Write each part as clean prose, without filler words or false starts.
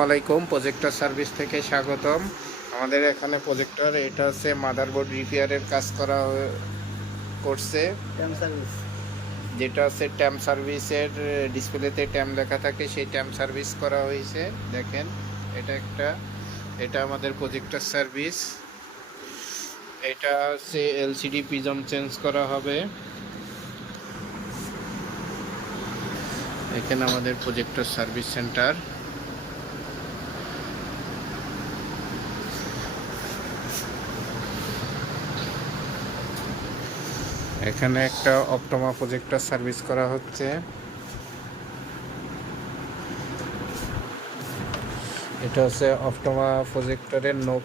আসসালামু আলাইকুম। Projector service থেকে স্বাগতম। আমাদের এখানে প্রজেক্টর এটা হচ্ছে মাদারবোর্ড রিপেয়ারের কাজ করছে, যেটা হচ্ছে ট্যাম সার্ভিসের ডিসপ্লেতে ট্যাম লেখা থাকে, সেই ট্যাম সার্ভিস করা হয়েছে। দেখেন, এটা আমাদের প্রজেক্টর সার্ভিস। এটা হচ্ছে এলসিডি প্রিজম চেঞ্জ করা হবে। এখানে আমাদের প্রজেক্টর সার্ভিস সেন্টার। এখানে একটা অপটোমা প্রজেক্টর সার্ভিস করা হচ্ছে। এটা হচ্ছে অপটোমা প্রজেক্টরের নো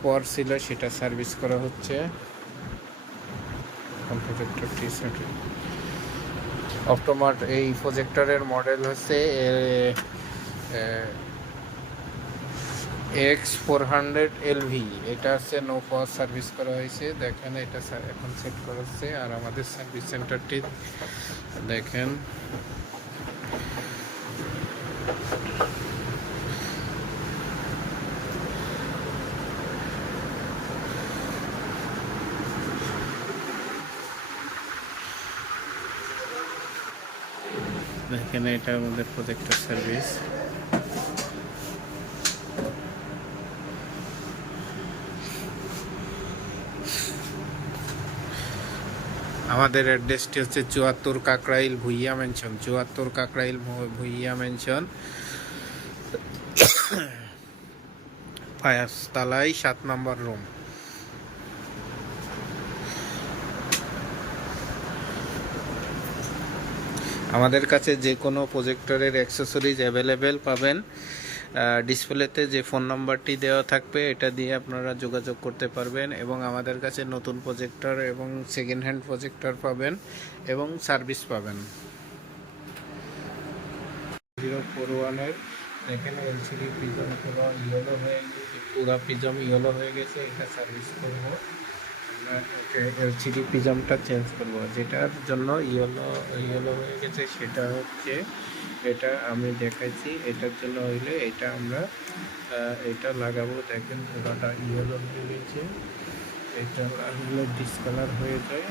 পাওয়ার ছিল, সেটা সার্ভিস করা হচ্ছে। প্রজেক্টরটি অপটোমার এই প্রজেক্টরের মডেল হচ্ছে X400LV। এটা হচ্ছে নো পাওয়ার সার্ভিস করা হয়েছে। দেখেন, এটা এখন সেট করা হচ্ছে। আর আমাদের সার্ভিস সেন্টারটি দেখেন, এটা আমাদের প্রজেক্টর সার্ভিস। আমাদের অ্যাড্রেসটি হচ্ছে 74 কাকরাইল ভুইয়া মেনশন, 74 কাকরাইল ভুইয়া মেনশন, 5 তলায় 7 নম্বর রুম। আমাদের কাছে যে কোনো প্রজেক্টরের অ্যাক্সেসরিজ অ্যাভেলেবেল পাবেন। ডিসপ্লেতে যে ফোন নাম্বারটি দেওয়া থাকবে, এটা দিয়ে আপনারা যোগাযোগ করতে পারবেন। এবং আমাদের কাছে নতুন প্রজেক্টর এবং সেকেন্ড হ্যান্ড প্রজেক্টর পাবেন এবং সার্ভিস পাবেন। 041-এর এখানে এলসিডি প্রিজম পুরো ইয়েলো হয়ে গেছে, পুরো প্রিজম ইয়েলো হয়ে গেছে। এটা সার্ভিস করব, এলসিডি প্রিজমটা চেঞ্জ করব। যেটার জন্য ইয়েলো হয়ে গেছে সেটা হচ্ছে, এটা আমি দেখাইছি। এটার জন্য হইলে এটা আমরা এটা লাগাবো। দেখেন, পুরোটা ইয়েলো হয়ে গেছে। এটা লাগালে ডিসকালার হয়ে যায়।